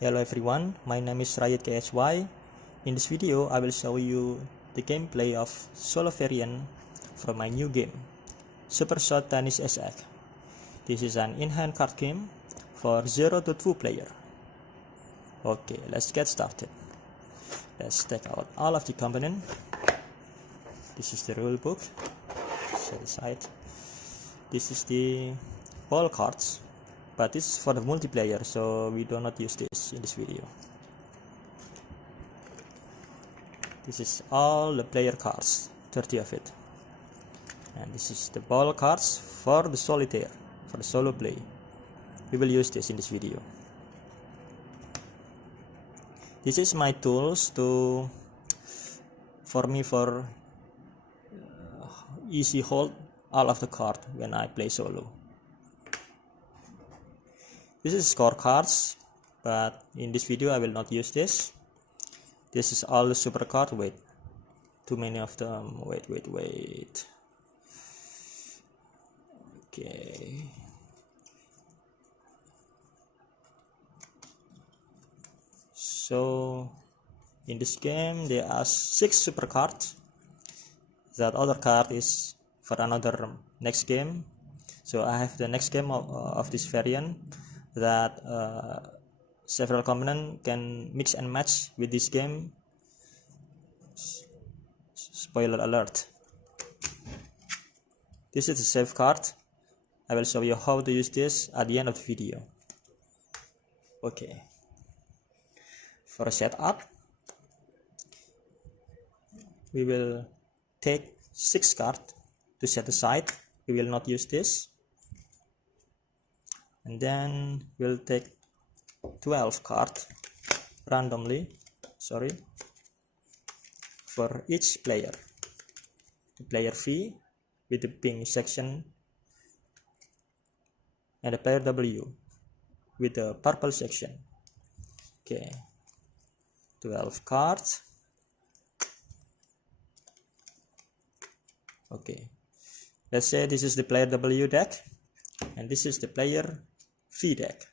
Hello everyone, my name is Rayet KSY. In this video, I will show you the gameplay of solo variant from my new game, Super Shot Tennis SX. This is an in-hand card game for 0 to 2 player. Okay, let's get started. Let's take out all of the components. This is the rule book, set aside. This is the ball cards, but this is for the multiplayer, so we do not use this in this video. This is all the player cards, 30 of it. And this is the ball cards for the solitaire, for the solo play. We will use this in this video. This is my tools for easy hold all of the card when I play solo. This is scorecards, but in this video I will not use this. This is all the super card. Wait, too many of them. Wait. Okay. So in this game there are 6 super cards. That other card is for another next game. So I have the next game of this variant that several components can mix and match with this game. Spoiler alert. This is the save card. I will show you how to use this at the end of the video. Okay. For a setup, we will take 6 cards to set aside. We will not use this. And then we'll take 12 cards randomly, for each player. The player V with the pink section, and the player W with the purple section. Okay, 12 cards. Okay, let's say this is the player W deck and this is the player V deck.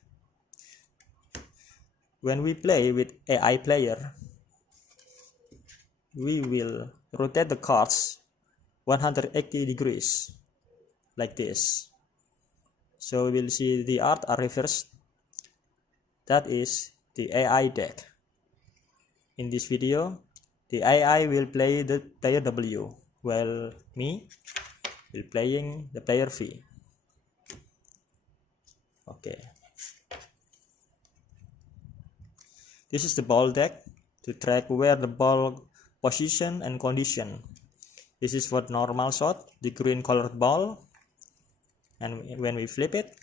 When we play with AI player, we will rotate the cards 180 degrees like this. So we will see the art are reversed. That is the AI deck. In this video, the AI will play the player W, while me will playing the player V. Okay. This is the ball deck to track where the ball position and condition. This is for normal shot, the green colored ball. And when we flip it,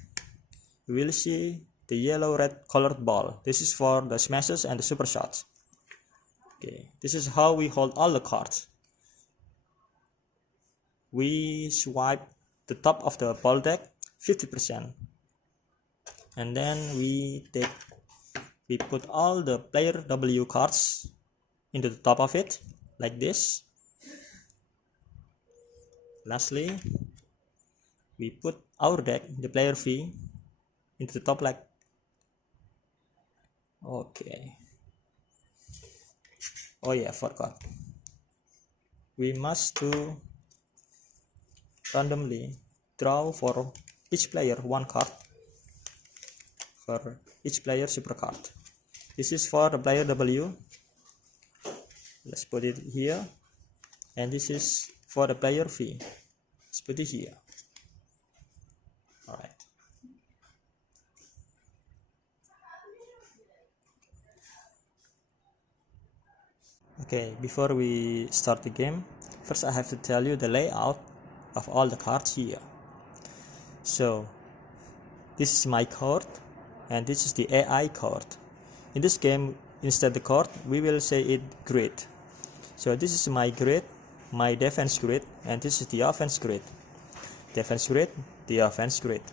we will see the yellow red colored ball. This is for the smashes and the super shots. Okay, this is how we hold all the cards. We swipe the top of the ball deck 50%. And then we put all the player W cards into the top of it like this. Lastly, we put our deck, the player V, into the top like. Okay. Oh yeah, forgot. We must do randomly draw for each player 1 card for each player super card. This is for the player W. Let's put it here. And this is for the player V. Let's put it here. Alright. Okay, before we start the game, first I have to tell you the layout of all the cards here. So this is my card and this is the AI card. In this game, instead the card, we will say it grid. So this is my grid, my defense grid, and this is the offense grid. Defense grid, the offense grid.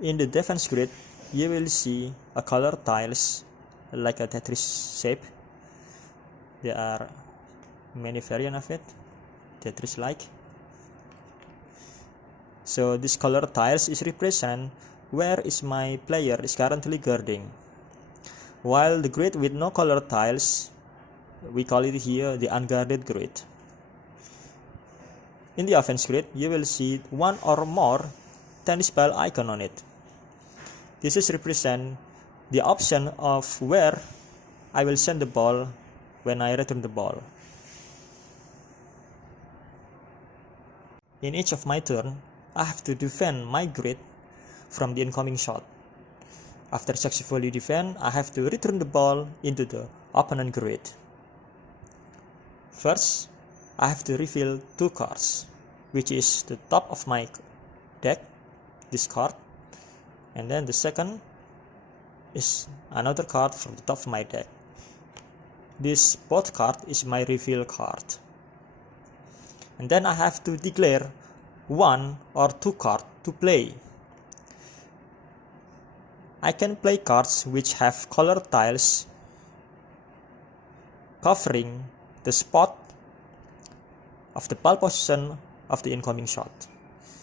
In the defense grid, you will see a color tiles like a Tetris shape. There are many variants of it, Tetris like. So this color tiles is represent where is my player is currently guarding. While the grid with no color tiles, we call it here the unguarded grid. In the offense grid, you will see one or more tennis ball icon on it. This is represent the option of where I will send the ball when I return the ball. In each of my turn, I have to defend my grid from the incoming shot. After successfully defend, I have to return the ball into the opponent grid. First, I have to reveal two cards, which is the top of my deck, this card, and then the second is another card from the top of my deck. This both card is my reveal card. And then I have to declare one or two cards to play. I can play cards which have color tiles covering the spot of the ball position of the incoming shot.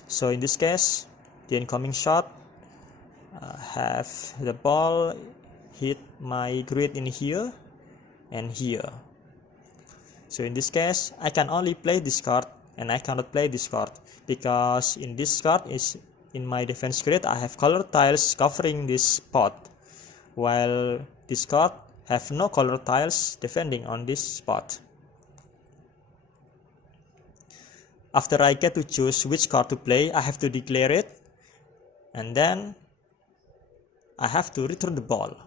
So in this case, the incoming shot have the ball hit my grid in here and here. So in this case, I can only play this card and I cannot play this card because in this card is in my defense grid I have color tiles covering this spot, while this card have no color tiles defending on this spot. After I get to choose which card to play, I have to declare it, and then I have to return the ball.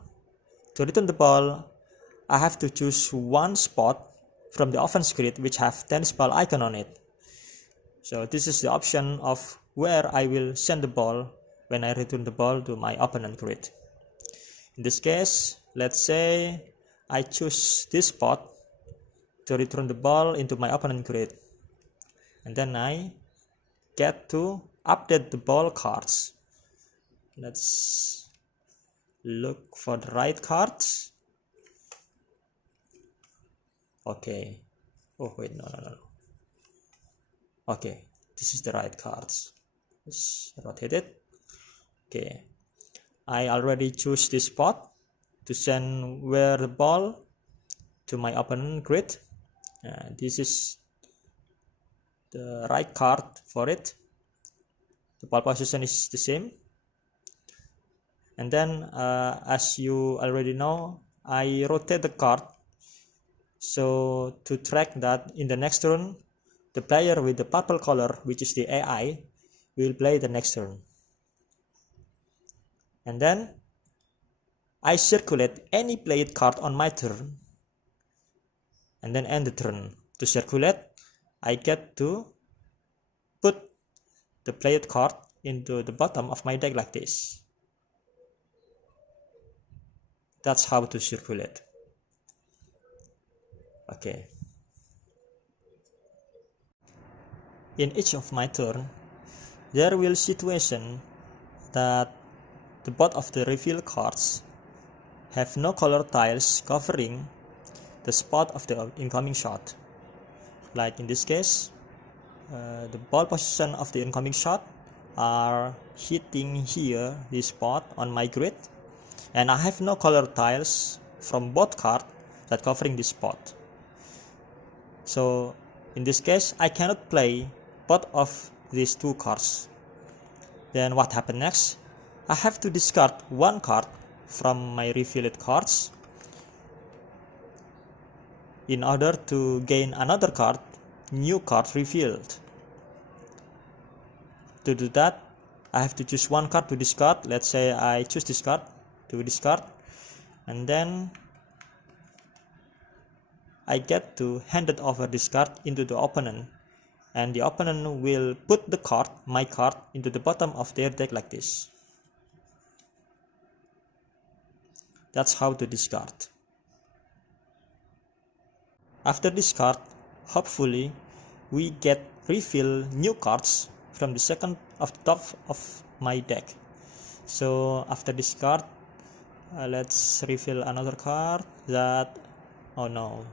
To return the ball, I have to choose one spot from the offense grid which have tennis ball icon on it. So this is the option of where I will send the ball when I return the ball to my opponent grid. In this case, let's say I choose this spot to return the ball into my opponent grid. And then I get to update the ball cards. Let's look for the right cards. Okay. Oh wait, no. Okay, this is the right cards. Let's rotate it. Okay, I already choose this spot to send where the ball to my opponent grid. This is the right card for it. The ball position is the same. And then as you already know, I rotate the card so to track that in the next turn the player with the purple color, which is the AI, will play the next turn. And then I circulate any played card on my turn and then end the turn. To circulate, I get to put the played card into the bottom of my deck like this. That's how to circulate. Okay. In each of my turn, there will situation that the both of the reveal cards have no color tiles covering the spot of the incoming shot. Like in this case, the ball position of the incoming shot are hitting here, this spot on my grid, and I have no color tiles from both cards that covering this spot. So in this case, I cannot play both of these two cards. Then what happens next? I have to discard one card from my revealed cards in order to gain another card, new card revealed. To do that, I have to choose one card to discard. Let's say I choose this card to discard, and then I get to hand it over this card into the opponent, and the opponent will put the card, my card, into the bottom of their deck like this. That's how to discard. After discard, hopefully we get reveal new cards from the second of the top of my deck. So after discard, let's reveal another card that, oh no.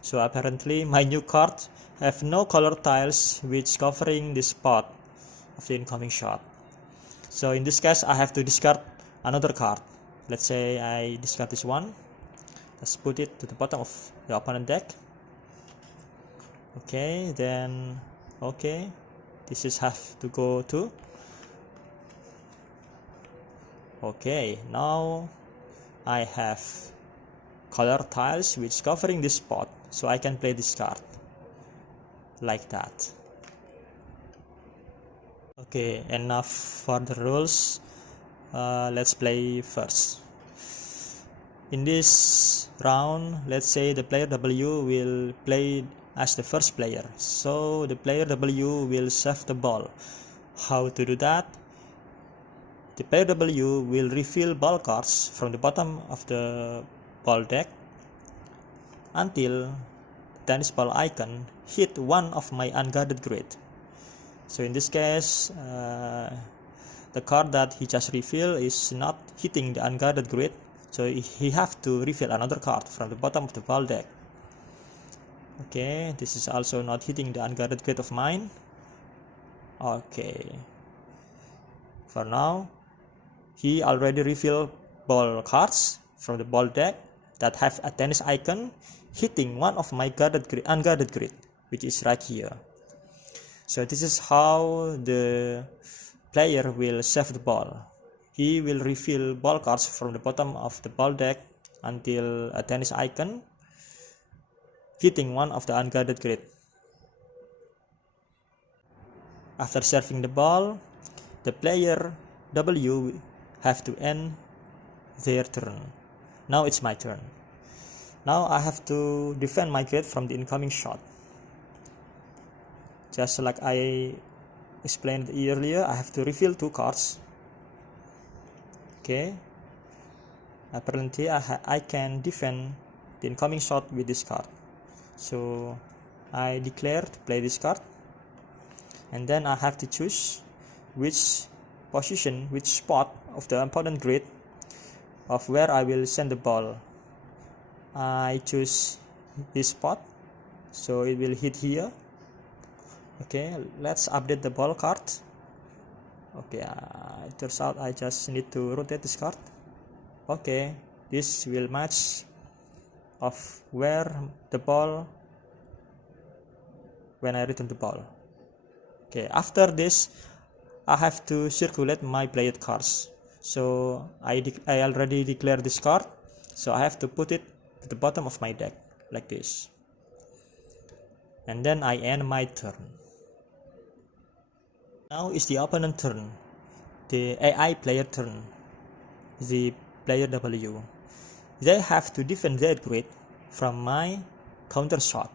So apparently my new card have no color tiles which covering this spot. of the incoming shot. So in this case, I have to discard another card. Let's say I discard this one. Let's put it to the bottom of the opponent deck. Okay, then okay, this is have to go to. Okay, now I have color tiles which covering this spot, so I can play this card like that. Okay, enough for the rules. Let's play first. In this round, let's say the player W will play as the first player, so the player W will save the ball. How to do that? The player W will reveal ball cards from the bottom of the ball deck until the tennis ball icon hit one of my unguarded grid. So in this case, the card that he just revealed is not hitting the unguarded grid, so he have to reveal another card from the bottom of the ball deck. Okay, this is also not hitting the unguarded grid of mine. Okay, for now he already revealed ball cards from the ball deck that have a tennis icon hitting one of my unguarded grid, which is right here. So this is how the player will save the ball. He will reveal ball cards from the bottom of the ball deck until a tennis icon hitting one of the unguarded grid. After serving the ball, the player W have to end their turn. Now it's my turn. Now I have to defend my grid from the incoming shot. Just like I explained earlier, I have to reveal 2 cards. Okay. Apparently I can defend the incoming shot with this card. So I declare to play this card. And then I have to choose which position, which spot of the opponent grid of where I will send the ball. I choose this spot, so it will hit here. Okay, let's update the ball card. Okay, it turns out I just need to rotate this card. Okay, this will match of where the ball when I return the ball. Okay, after this I have to circulate my played cards. So I already declared this card, so I have to put it to the bottom of my deck like this. And then I end my turn. Now is the opponent turn, the AI player turn, the player W. They have to defend their grid from my counter shot.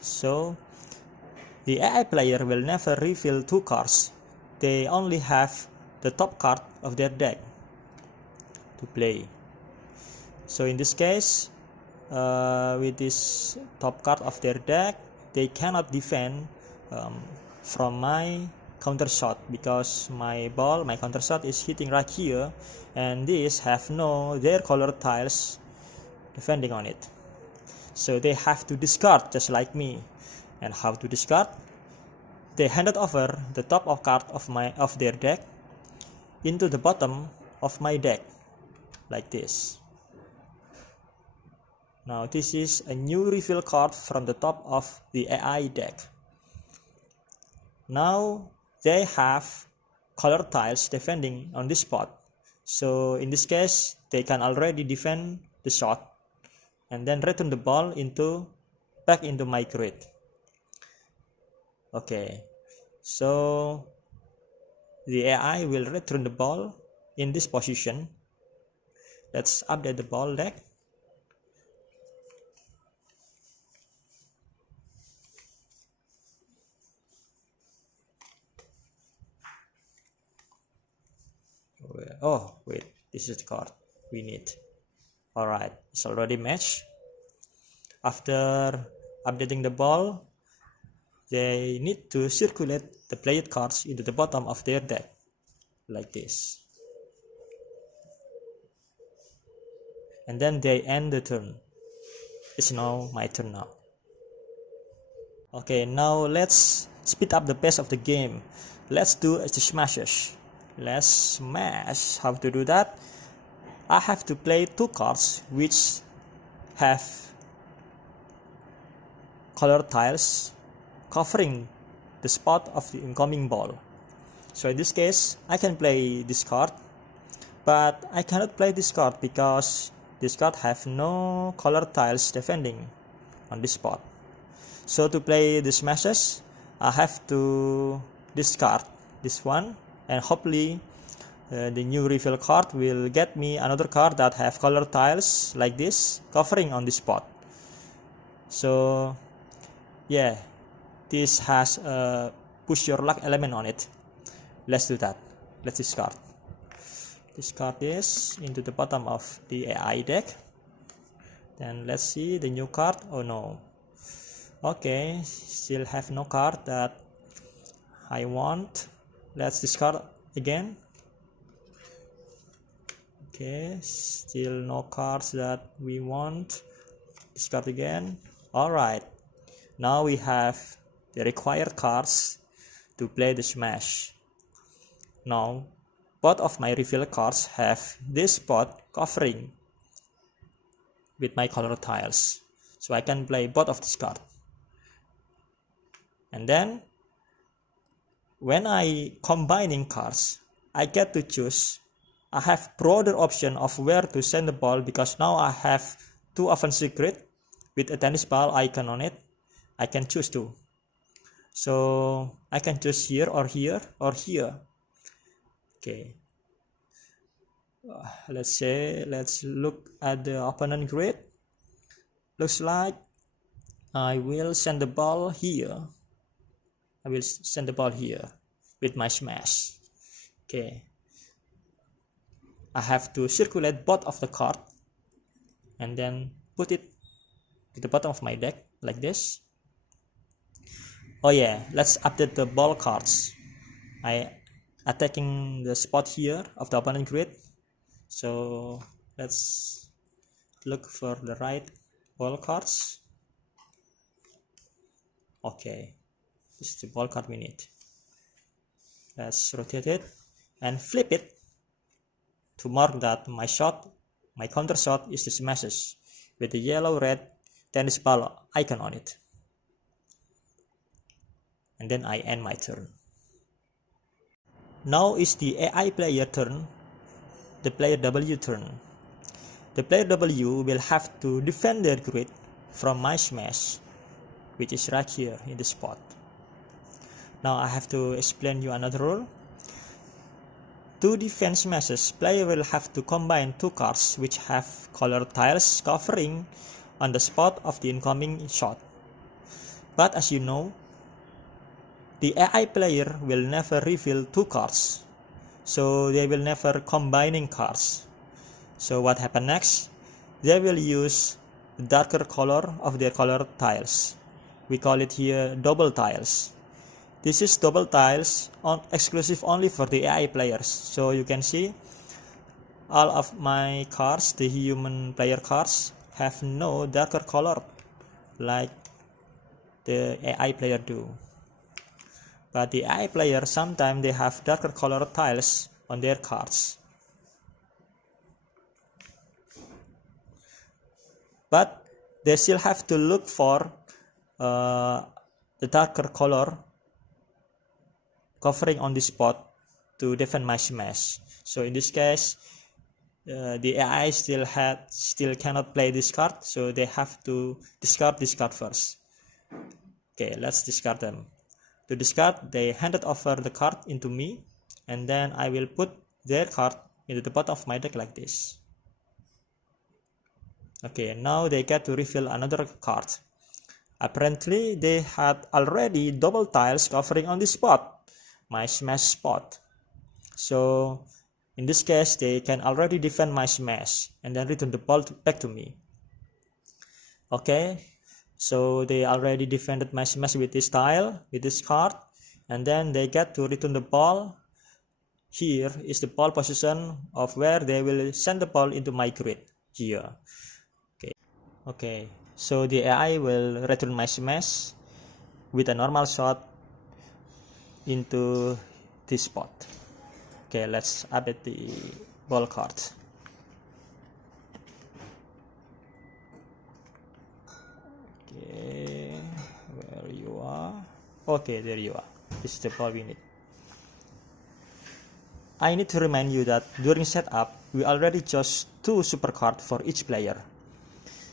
So the AI player will never reveal 2 cards. They only have the top card of their deck to play. So in this case, with this top card of their deck, they cannot defend from my counter shot because my counter shot is hitting right here, and these have their color tiles defending on it. So they have to discard just like me. And how to discard? They handed over the top of card of their deck into the bottom of my deck like this. Now this is a new reveal card from the top of the AI deck. Now they have color tiles defending on this spot. So in this case, they can already defend the shot and then return the ball back into my grid. Okay, so the AI will return the ball in this position. Let's update the ball deck. Oh wait, this is the card we need. Alright, it's already matched. After updating the ball, they need to circulate the played cards into the bottom of their deck like this, and then they end the turn. It's now my turn now. Okay, now let's speed up the pace of the game let's do the smashes. Let's smash. How to do that? I have to play 2 cards which have colored tiles covering the spot of the incoming ball. So in this case, I can play this card, but I cannot play this card because this card have no colored tiles defending on this spot. So to play the smashes, I have to discard this one, and hopefully the new reveal card will get me another card that have colored tiles like this covering on this spot. So yeah, this has a push your luck element on it. Let's do that. Let's discard this into the bottom of the AI deck. Then let's see the new card. Oh no, okay, still have no card that I want. Let's discard again. Okay, still no cards that we want. Discard again. Alright, now we have the required cards to play the smash. Now both of my reveal cards have this spot covering with my color tiles, so I can play both of these cards. And then when I combining cards, I get to choose. I have broader option of where to send the ball because now I have 2 offensive grid with a tennis ball icon on it. I can choose 2. So I can choose here or here or here. Okay. Let's look at the opponent grid. Looks like I will send the ball here. I will send the ball here with my smash. Okay. I have to circulate both of the card and then put it to the bottom of my deck like this. Oh yeah, let's update the ball cards. I attacking the spot here of the opponent grid. So let's look for the right ball cards. Okay, this is the ball card we need. Let's rotate it and flip it to mark that my counter shot is the smashes with the yellow-red tennis ball icon on it. And then I end my turn. Now is the AI player turn, the player W turn. The player W will have to defend their grid from my smash, which is right here in the spot. Now I have to explain you another rule. To defend smashes, player will have to combine 2 cards which have colored tiles covering on the spot of the incoming shot. But as you know, the AI player will never reveal 2 cards, so they will never combining cards. So what happen next? They will use the darker color of their colored tiles. We call it here double tiles. This is double tiles exclusive only for the AI players. So you can see all of my cards, the human player cards, have no darker color like the AI player do. But the AI player sometimes they have darker colored tiles on their cards. But they still have to look for the darker color covering on this spot to defend my smash. So in this case, the AI still cannot play this card, so they have to discard this card first. Okay, let's discard them. To discard, they handed over the card into me, and then I will put their card into the bottom of my deck like this. Okay, now they get to reveal another card. Apparently, they had already double tiles covering on this spot, my smash spot. So in this case, they can already defend my smash and then return the ball back to me. Okay, so they already defended my smash with this tile, with this card, and then they get to return the ball. Here is the ball position of where they will send the ball into my grid here. Okay, so the AI will return my smash with a normal shot into this spot. Okay, let's update the ball card. Okay, where you are? Okay, there you are. This is the ball we need. I need to remind you that during setup, we already chose 2 super cards for each player.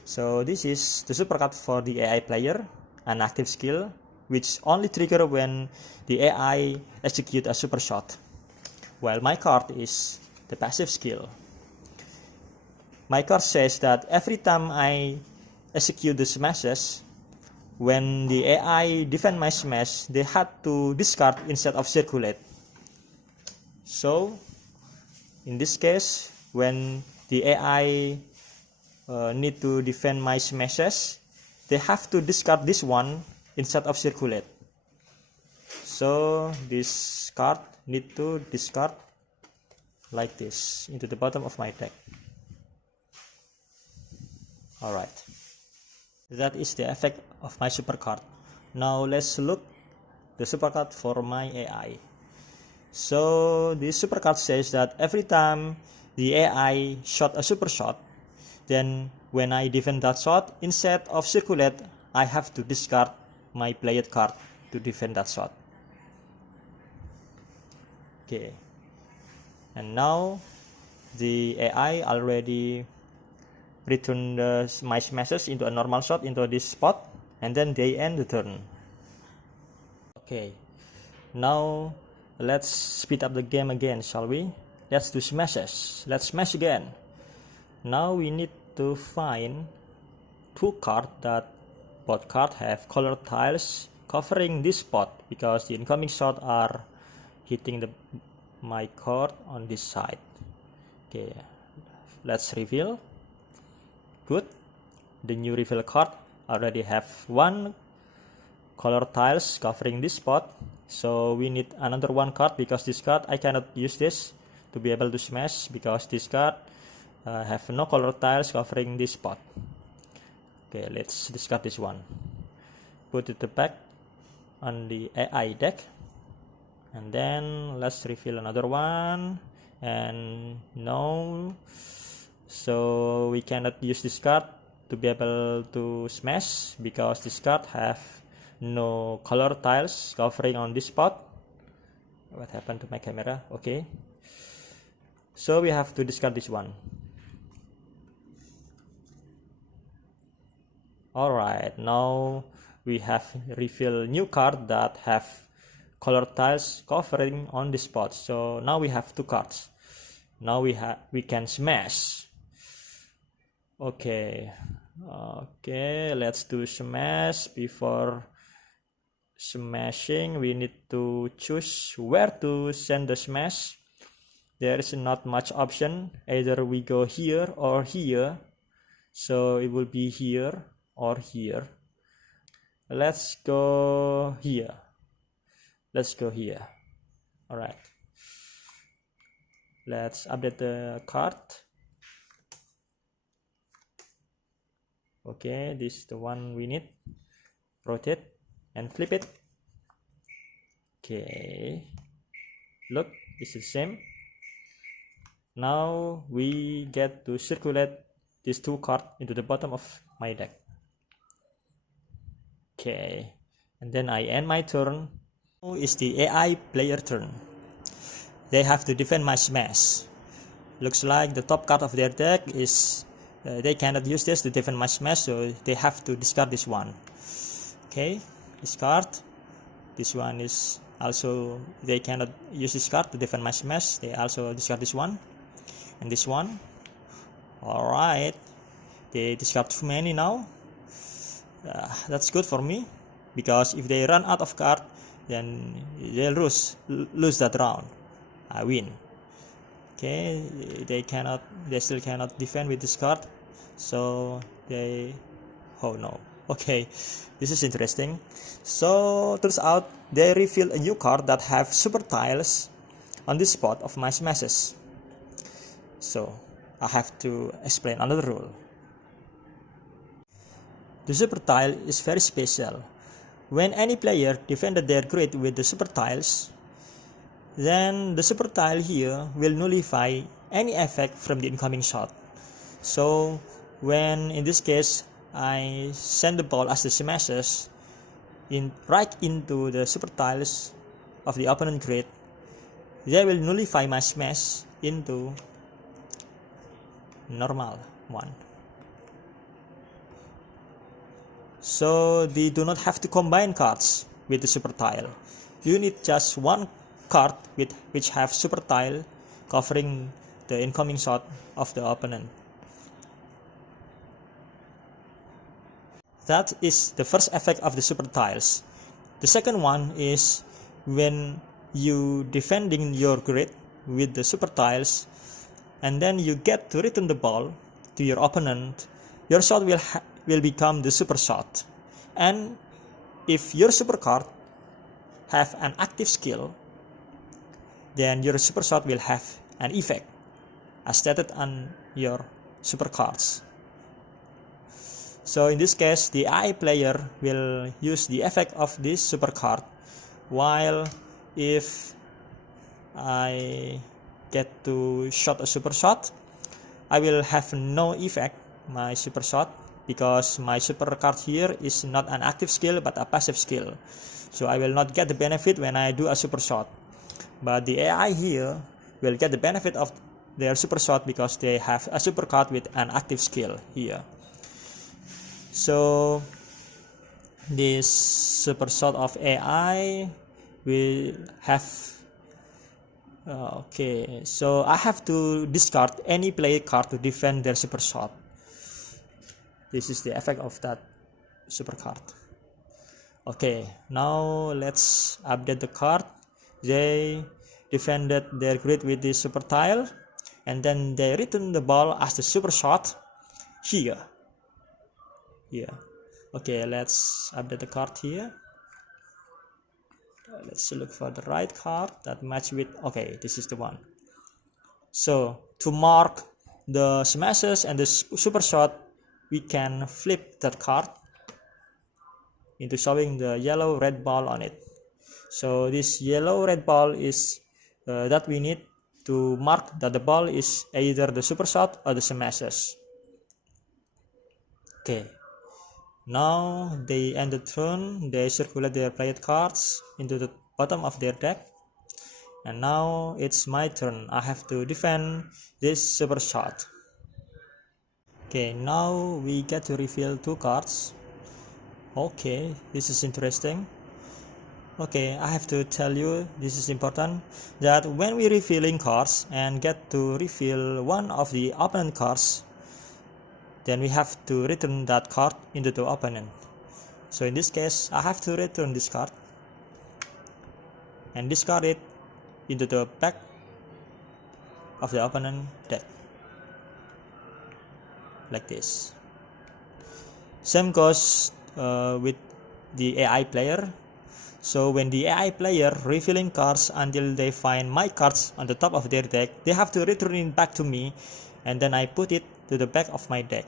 So this is the super card for the AI player, an active skill, which only trigger when the AI execute a super shot, while my card is the passive skill. My card says that every time I execute the smashes, when the AI defend my smash, they had to discard instead of circulate. So, in this case, when the AI need to defend my smashes, they have to discard this one instead of circulate. So, this card need to discard like this into the bottom of my deck. Alright, that is the effect of my super card. Now let's look the super card for my AI. So this super card says that every time the AI shot a super shot, then when I defend that shot, instead of circulate, I have to discard my played card to defend that shot. Okay, and now the AI already return my smashes into a normal shot into this spot, and then they end the turn. Okay, now let's speed up the game again, shall we? Let's do smashes. Let's smash again. Now we need to find 2 cards that both cards have colored tiles covering this spot, because the incoming shots are hitting my card on this side. Okay, let's reveal. Good. The new reveal card already have 1 color tiles covering this spot, so we need another 1 card, because this card I cannot use this to be able to smash, because this card have no color tiles covering this spot. Okay, let's discard this one, put it back on the AI deck, and then let's reveal another one. And no, so we cannot use this card to be able to smash, because this card have no color tiles covering on this spot. What happened to my camera? Okay, so we have to discard this one. Alright, now we have revealed new card that have color tiles covering on this spot. So now we have 2 cards. Now we can smash. Okay, let's do smash. Before smashing, we need to choose where to send the smash. There is not much option, either we go here or here, so it will be here or here. Let's go here. Alright, let's update the card. Okay, this is the one we need. Rotate and flip it. Okay, look, it's the same. Now we get to circulate these 2 cards into the bottom of my deck. Okay, and then I end my turn. Now is the AI player turn. They have to defend my smash. Looks like the top card of their deck is they cannot use this to defend my smash, so they have to discard this one. Okay, discard. This one is also, they cannot use this card to defend my smash. They also discard this one and this one. Alright, they discard too many now. That's good for me, because if they run out of card, then they'll lose that round. I win. Okay, they still cannot defend with this card, so oh no. Okay, this is interesting. So turns out they reveal a new card that have super tiles on this spot of my smashes. So I have to explain another rule. The super tile is very special. When any player defended their grid with the super tiles, then the super tile here will nullify any effect from the incoming shot. So when in this case I send the ball as the smashes right into the super tiles of the opponent grid, they will nullify my smash into normal one. So they do not have to combine cards with the super tile. You need just one card which have super tile covering the incoming shot of the opponent. That is the first effect of the super tiles. The second one is when you defending your grid with the super tiles and then you get to return the ball to your opponent, your shot will become the super shot. And if your super card have an active skill, then your super shot will have an effect as stated on your super cards. So in this case, the AI player will use the effect of this super card, while if I get to shot a super shot, I will have no effect my super shot, because my super card here is not an active skill but a passive skill. So I will not get the benefit when I do a super shot. But the AI here will get the benefit of their super shot because they have a super card with an active skill here. So this super shot of AI will have okay, so I have to discard any player card to defend their super shot. This is the effect of that super card. Okay, now let's update the card. They defended their grid with the super tile, and then they return the ball as the super shot here. Okay, let's update the card here. Let's look for the right card that match with, okay, this is the one. So to mark the smashes and the super shot, we can flip that card into showing the yellow red ball on it. So this yellow red ball is that we need to mark that the ball is either the super shot or the smashes. Okay, now they end the turn, they circulate their played cards into the bottom of their deck, and now it's my turn. I have to defend this super shot. Okay, now we get to reveal 2 cards. Okay, this is interesting. Okay, I have to tell you, this is important, that when we revealing cards and get to reveal one of the opponent cards, then we have to return that card into the opponent. So in this case, I have to return this card and discard it into the back of the opponent deck, like this. Same goes with the AI player. So when the AI player revealing cards until they find my cards on the top of their deck, they have to return it back to me, and then I put it to the back of my deck.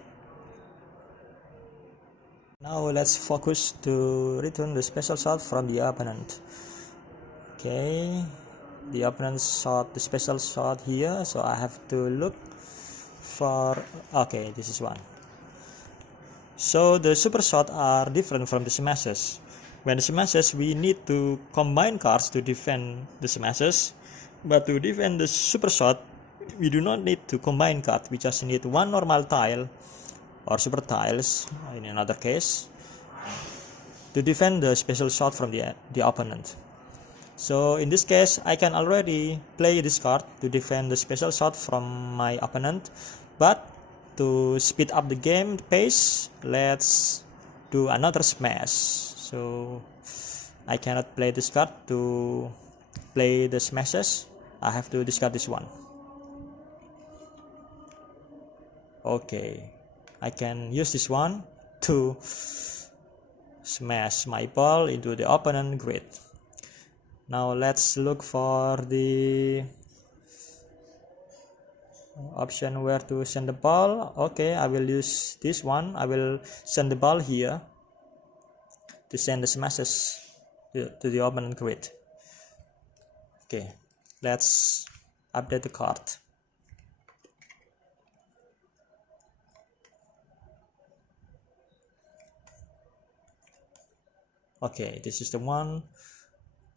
Now let's focus to return the special shot from the opponent. Okay, the opponent shot the special shot here, so I have to look for, okay, this is one. So the super shot are different from the smashes. When the smashes, we need to combine cards to defend the smashes, but to defend the super shot, we do not need to combine cards. We just need one normal tile or super tiles in another case to defend the special shot from the opponent. So in this case, I can already play this card to defend the special shot from my opponent, but to speed up the game pace, let's do another smash. So I cannot play this card to play the smashes. I have to discard this one. Okay, I can use this one to smash my ball into the opponent grid. Now let's look for the option where to send the ball. Okay, I will use this one. I will send the ball here to send the smashes to the opponent grid. Okay, let's update the card. Okay, this is the one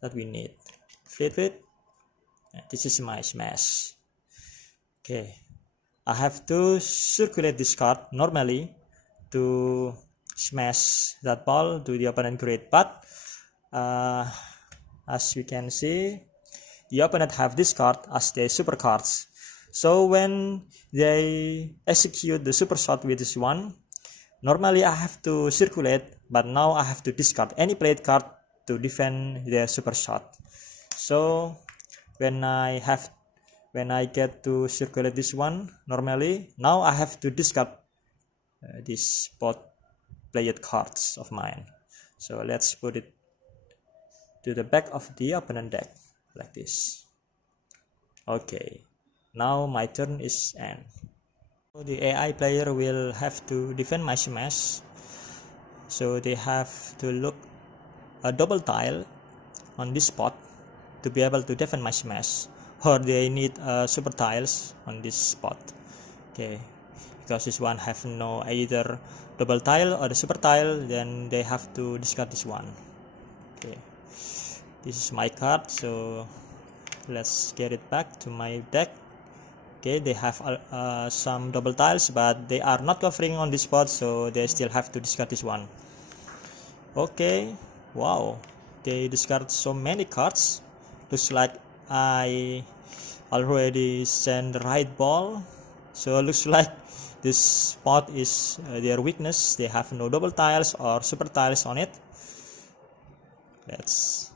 that we need. Flip it. This is my smash. Okay, I have to circulate this card normally to smash that ball to the opponent grid, but as you can see, the opponent have this card as their super cards. So when they execute the super shot with this one, normally I have to circulate, but now I have to discard any played card to defend their super shot. So when I get to circulate this one normally, now I have to discard these both played cards of mine. So let's put it to the back of the opponent deck like this. Okay, now my turn is end. So the AI player will have to defend my smash, so they have to look a double tile on this spot to be able to defend my smash, or they need super tiles on this spot. Okay, because this one have no either double tile or the super tile, then they have to discard this one. Okay, this is my card, so let's get it back to my deck. Okay, they have some double tiles, but they are not covering on this spot, so they still have to discard this one. Okay, wow, they discard so many cards. Looks like I already sent the right ball, so looks like this spot is their weakness. They have no double tiles or super tiles on it. Let's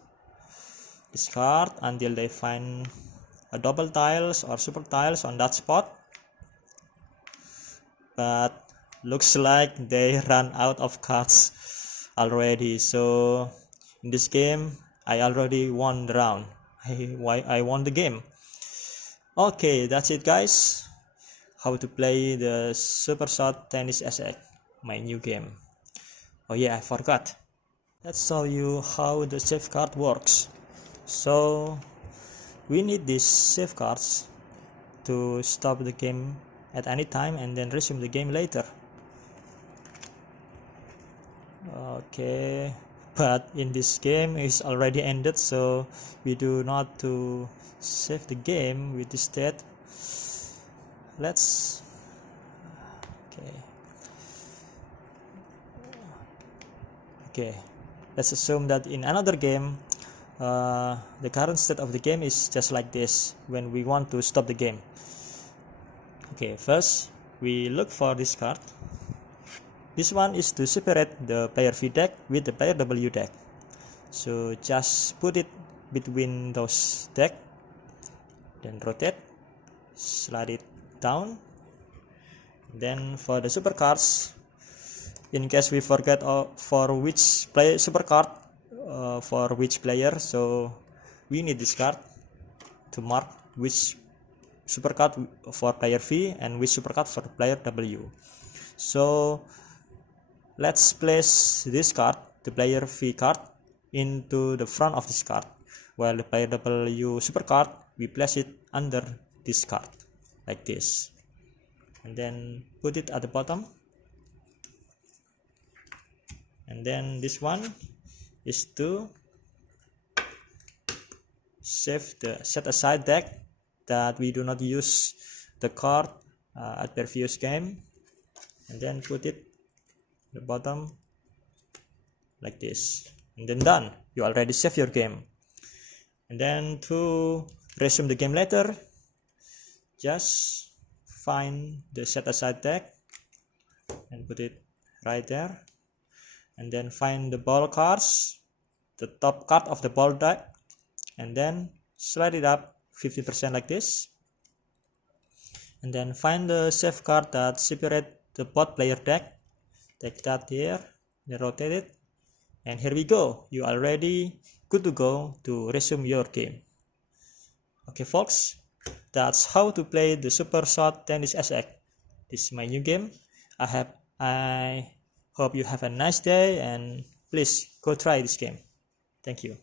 discard until they find a double tiles or super tiles on that spot, but looks like they run out of cards already. So in this game I already won the round. I won the game. Okay, that's it guys, how to play the Super Shot Tennis SX, my new game. Oh yeah, I forgot, let's show you how the safeguard works. So we need these safeguards to stop the game at any time and then resume the game later. Okay, but in this game is already ended, so we do not to save the game with this state. Let's okay, let's assume that in another game the current state of the game is just like this when we want to stop the game. Okay, first we look for this card. This one is to separate the player V deck with the player W deck. So just put it between those deck, then rotate, slide it down. Then for the super cards, in case we forget for which super card for which player, so we need this card to mark which super card for player V and which super card for player W. So let's place this card, the player V card, into the front of this card, while the player W super card we place it under this card like this, and then put it at the bottom. And then this one is to save the set aside deck that we do not use the card at previous game, and then put it at the bottom like this, and then done. You already save your game. And then to resume the game later, just find the set aside deck and put it right there, and then find the ball cards, the top card of the ball deck, and then slide it up 50% like this, and then find the save card that separate the both player deck, take that here, then rotate it, and here we go, you already good to go to resume your game. Okay folks, that's how to play the Super Shot Tennis SX. This is my new game. I hope you have a nice day, and please go try this game. Thank you.